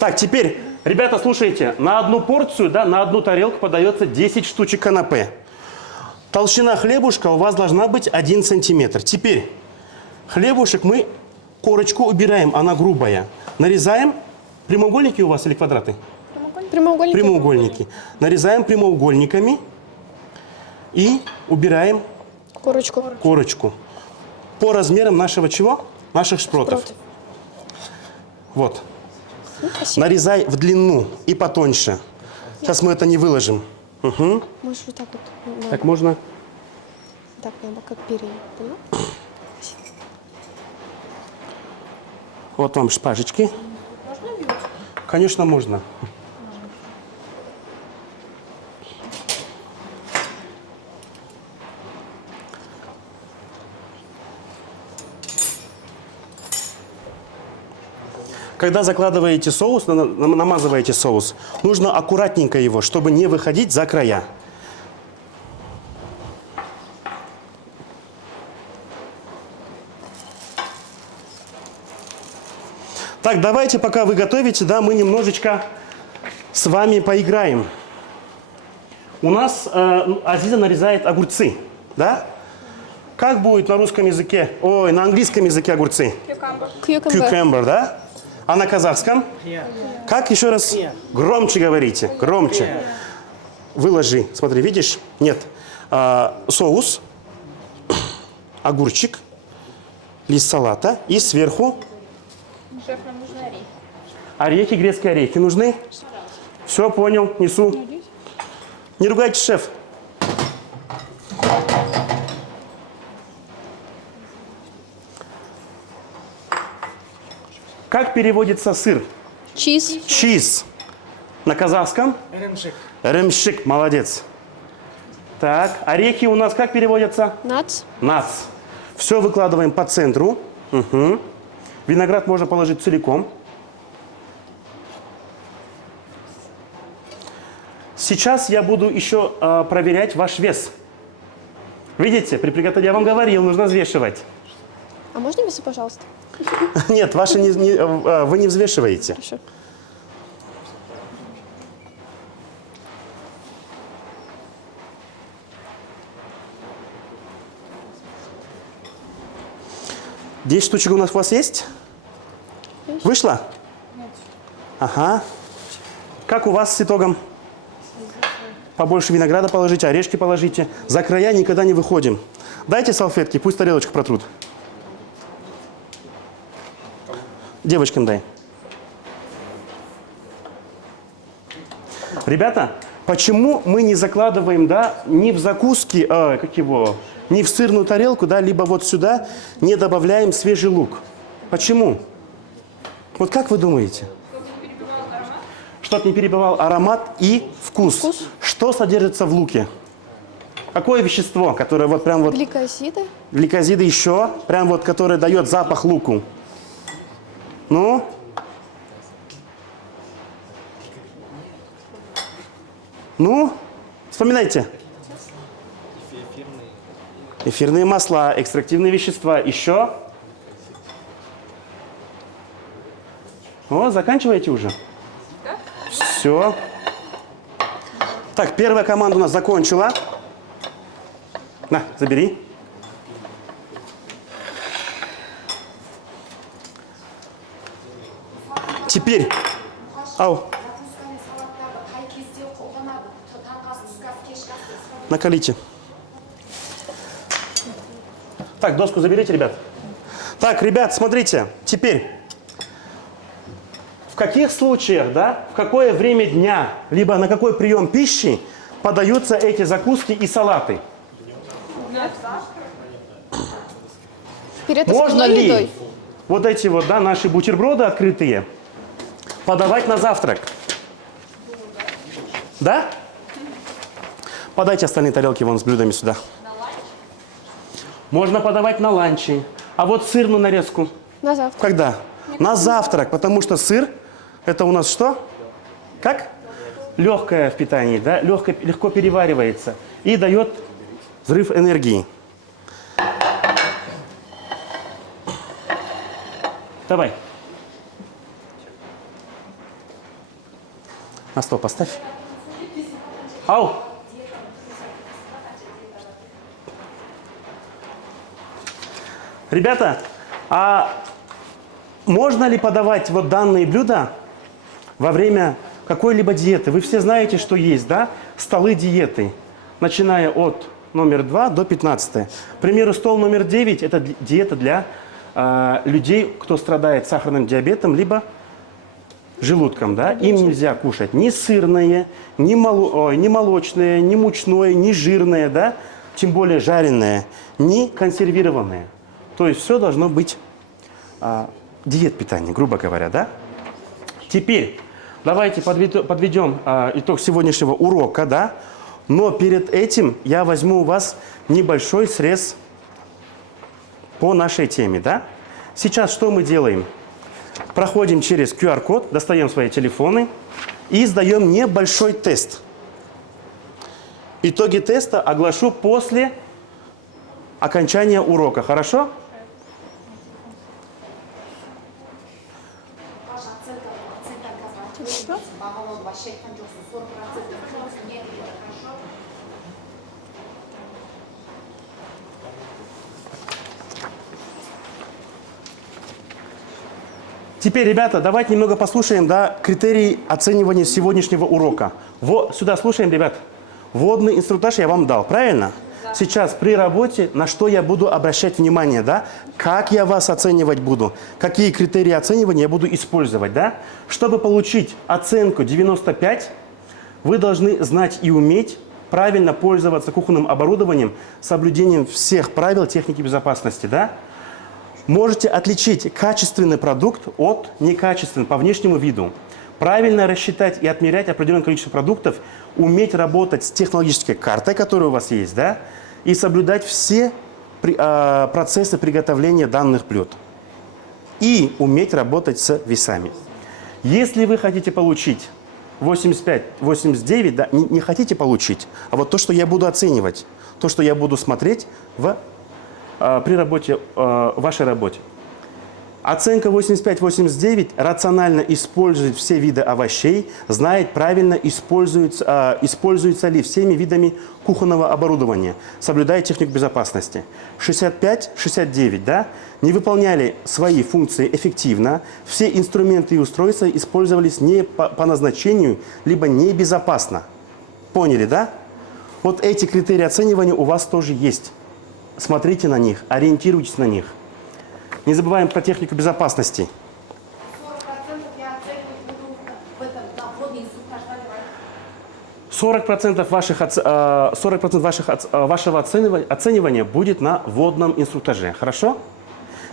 Так, теперь, ребята, слушайте. На одну порцию, да, на одну тарелку подается 10 штучек канапе. Толщина хлебушка у вас должна быть 1 сантиметр. Теперь хлебушек мы корочку убираем, она грубая. Нарезаем. Прямоугольники у вас или квадраты? Прямоугольники. Прямоугольники. Нарезаем прямоугольниками и убираем корочку. По размерам нашего чего? Наших шпротов. Шпроты. Вот. Ну, спасибо. Нарезай в длину и потоньше. Сейчас мы это не выложим. Угу. Можешь вот так вот. Ну, Так можно? так, надо, как перья. Понял? Вот вам шпажечки. Конечно, можно. Когда закладываете соус, намазываете соус, нужно аккуратненько его, чтобы не выходить за края. Так, давайте, пока вы готовите, да, мы немножечко с вами поиграем. У нас Азиза нарезает огурцы, да? Как будет на русском языке, ой, на английском языке огурцы? Cucumber, да? А на казахском? Как еще раз? Громче говорите, громче. Выложи, смотри, видишь? Нет. Соус, огурчик, лист салата и сверху... Шеф, нам нужны орехи. Орехи, грецкие орехи нужны? Все, понял, несу. Не ругайтесь, шеф. Как переводится сыр? Чиз. Чиз. На казахском? Ремшик, молодец. Так, орехи у нас как переводятся? Нац. Нац. Все выкладываем по центру. Угу. Виноград можно положить целиком. Сейчас я буду еще проверять ваш вес. Видите, при приготовлении я вам говорил, нужно взвешивать. А можно весы, пожалуйста? Нет, ваши вы не взвешиваете. Хорошо. Десять штучек у вас есть? Вышло? Нет. Ага. Как у вас с итогом? Побольше винограда положите, орешки положите. За края никогда не выходим. Дайте салфетки, пусть тарелочку протрут. Девочкам дай. Ребята, почему мы не закладываем, да, ни в закуски, ни в сырную тарелку, да, либо вот сюда не добавляем свежий лук? Почему? Вот как вы думаете? Чтобы не перебивал аромат и вкус. Что содержится в луке? Какое вещество, которое вот прям вот... Гликозиды. Гликозиды еще, прям вот, которое дает запах луку. Ну? Ну? Вспоминайте. Эфирные масла, экстрактивные вещества. Еще? О, заканчиваете уже? Все. Так, первая команда у нас закончила. На, забери. Теперь. Ау. Накалите. Так, доску заберите, ребят. Так, ребят, смотрите. Теперь. В каких случаях, да, в какое время дня, либо на какой прием пищи подаются эти закуски и салаты? Перед Можно основной ли едой. вот эти вот, да, наши бутерброды открытые подавать на завтрак? Да? Подайте остальные тарелки вон с блюдами сюда. Можно подавать на ланчи. А вот сырную нарезку? На завтрак. Когда? На завтрак, потому что сыр это у нас что? Как? Легкое в питании, да? Легко переваривается и дает взрыв энергии. Давай. На стол поставь. Ау! Ребята, а можно ли подавать вот данные блюда во время какой-либо диеты? Вы все знаете, что есть, да? Столы диеты, начиная от номер 2 до 15. К примеру, стол номер 9 – это диета для людей, кто страдает сахарным диабетом, либо желудком, да? Им нельзя кушать ни сырное, ни молочное, ни мучное, ни жирное, да? Тем более жареное, ни консервированное. То есть все должно быть диет питания, грубо говоря, да? Теперь давайте подведем итог сегодняшнего урока, да? Но перед этим я возьму у вас небольшой срез по нашей теме, да? Сейчас что мы делаем? Проходим через QR-код, достаем свои телефоны и сдаем небольшой тест. Итоги теста оглашу после окончания урока, хорошо? Теперь, ребята, давайте немного послушаем, да, критерии оценивания сегодняшнего урока. Сюда слушаем, ребят. Вводный инструктаж я вам дал, правильно? Да. Сейчас при работе на что я буду обращать внимание, да? Как я вас оценивать буду? Какие критерии оценивания я буду использовать, да? Чтобы получить оценку 95, вы должны знать и уметь правильно пользоваться кухонным оборудованием с соблюдением всех правил техники безопасности, да? Можете отличить качественный продукт от некачественного по внешнему виду. Правильно рассчитать и отмерять определенное количество продуктов, уметь работать с технологической картой, которая у вас есть, да, и соблюдать все процессы приготовления данных блюд. И уметь работать с весами. Если вы хотите получить 85, 89, да, не хотите получить, а вот то, что я буду оценивать, то, что я буду смотреть при работе, вашей работе. Оценка 85-89 рационально использует все виды овощей, знает правильно, используются ли всеми видами кухонного оборудования, соблюдает технику безопасности. 65-69, да, не выполняли свои функции эффективно, все инструменты и устройства использовались не по назначению, либо небезопасно. Поняли, да? Вот эти критерии оценивания у вас тоже есть. Смотрите на них, ориентируйтесь на них. Не забываем про технику безопасности. 40% вашего оценивания будет на вводном инструктаже. Хорошо?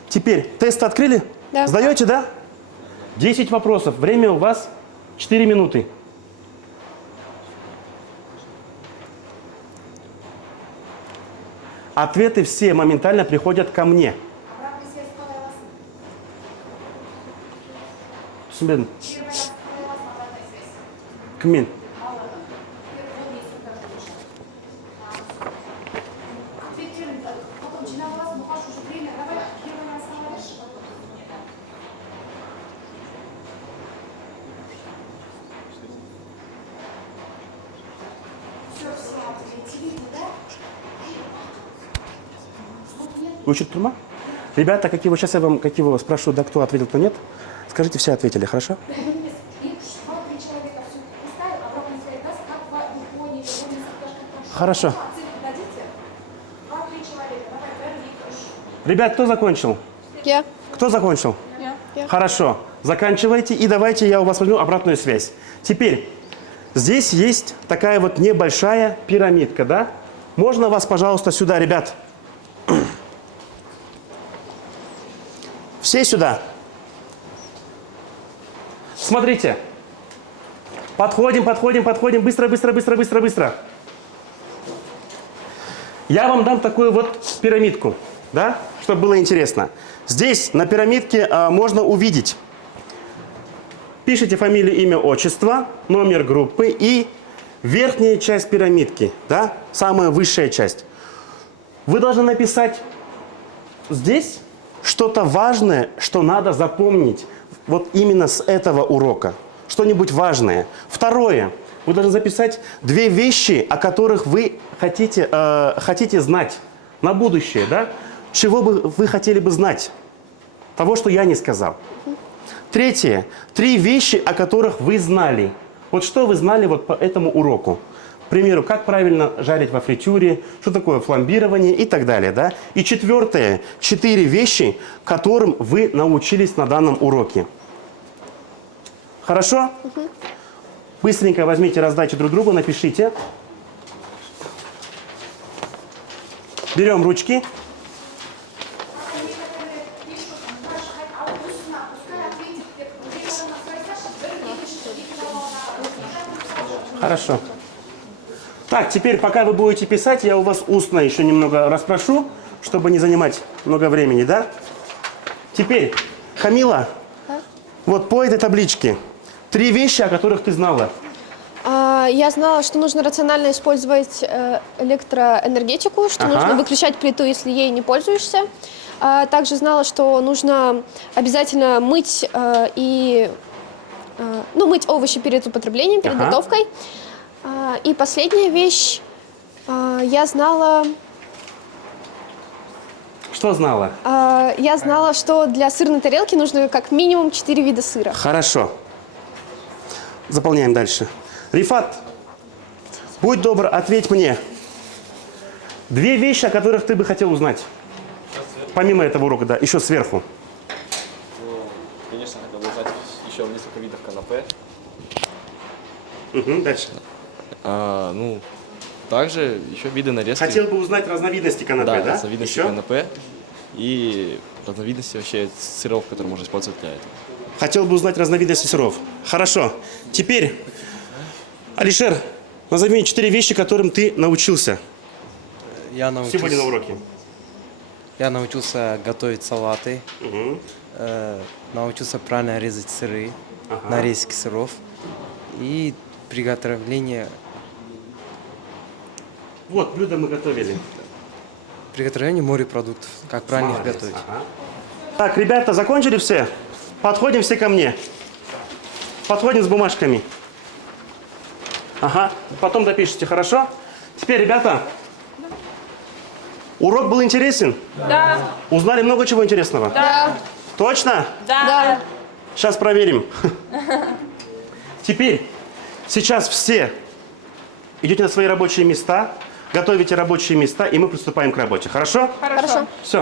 Теперь тест открыли? Да. Сдаете, да? 10 вопросов. Время у вас 4 минуты. Ответы все моментально приходят ко мне. түсінбедім. Кіммен? Учит турма? Ребята, какие вы сейчас я вам, какие вы спрашиваю, да, кто ответил, кто нет? Скажите, все ответили, хорошо? Хорошо. Ребят, кто закончил? Я. Кто закончил? Я. Хорошо. Заканчивайте и давайте я у вас возьму обратную связь. Теперь, здесь есть такая вот небольшая пирамидка, да? Можно вас, пожалуйста, сюда, ребят? Все сюда. Смотрите. Подходим, подходим, подходим. Быстро, быстро, быстро, быстро, быстро. Я вам дам такую вот пирамидку, да, чтобы было интересно. Здесь на пирамидке можно увидеть. Пишите фамилию, имя, отчество, номер группы и верхняя часть пирамидки, да, самая высшая часть. Вы должны написать здесь что-то важное, что надо запомнить вот именно с этого урока. Что-нибудь важное. Второе. Вы должны записать 2 вещи, о которых вы хотите знать на будущее, да? Чего бы вы хотели бы знать? Того, что я не сказал. Третье. 3 вещи, о которых вы знали. Вот что вы знали вот по этому уроку. К примеру, как правильно жарить во фритюре, что такое фламбирование и так далее, да? И четвертое. 4 вещи, которым вы научились на данном уроке. Хорошо? Быстренько возьмите, раздайте друг другу, напишите. Берем ручки. Хорошо. Так, теперь, пока вы будете писать, я у вас устно еще немного расспрошу, чтобы не занимать много времени, да? Теперь, Хамила, вот по этой табличке 3 вещи, о которых ты знала. Я знала, что нужно рационально использовать электроэнергетику, что нужно выключать плиту, если ей не пользуешься. Также знала, что нужно обязательно мыть мыть овощи перед употреблением, перед готовкой. И последняя вещь, я знала... Что знала? Я знала, что для сырной тарелки нужно как минимум 4 вида сыра. Хорошо. Заполняем дальше. Рифат, будь добр, ответь мне. 2 вещи, о которых ты бы хотел узнать. Помимо этого урока, да, еще сверху. Ну, конечно, хотел бы узнать еще несколько видов канапе. Дальше. Ну, также еще виды нарезки. Хотел бы узнать разновидности канапе, да? Разновидности Еще? канапе и разновидности вообще сыров, которые можно использовать для этого. Хотел бы узнать разновидности сыров. Хорошо. Теперь, Алишер, назови мне 4 вещи, которым ты научился сегодня на уроке. Я научился готовить салаты, научился правильно резать сыры, нарезки сыров и приготовление Вот, блюдо мы готовили. морепродуктов, как правильно их готовить. Так, ребята, закончили все? Подходим все ко мне. Подходим с бумажками. Ага, потом допишите, хорошо? Теперь, ребята, урок был интересен? Да. Узнали много чего интересного? Да. Точно? Да. Сейчас проверим. Теперь, сейчас все идете на свои рабочие места, готовите рабочие места, и мы приступаем к работе. Хорошо? Хорошо. Все.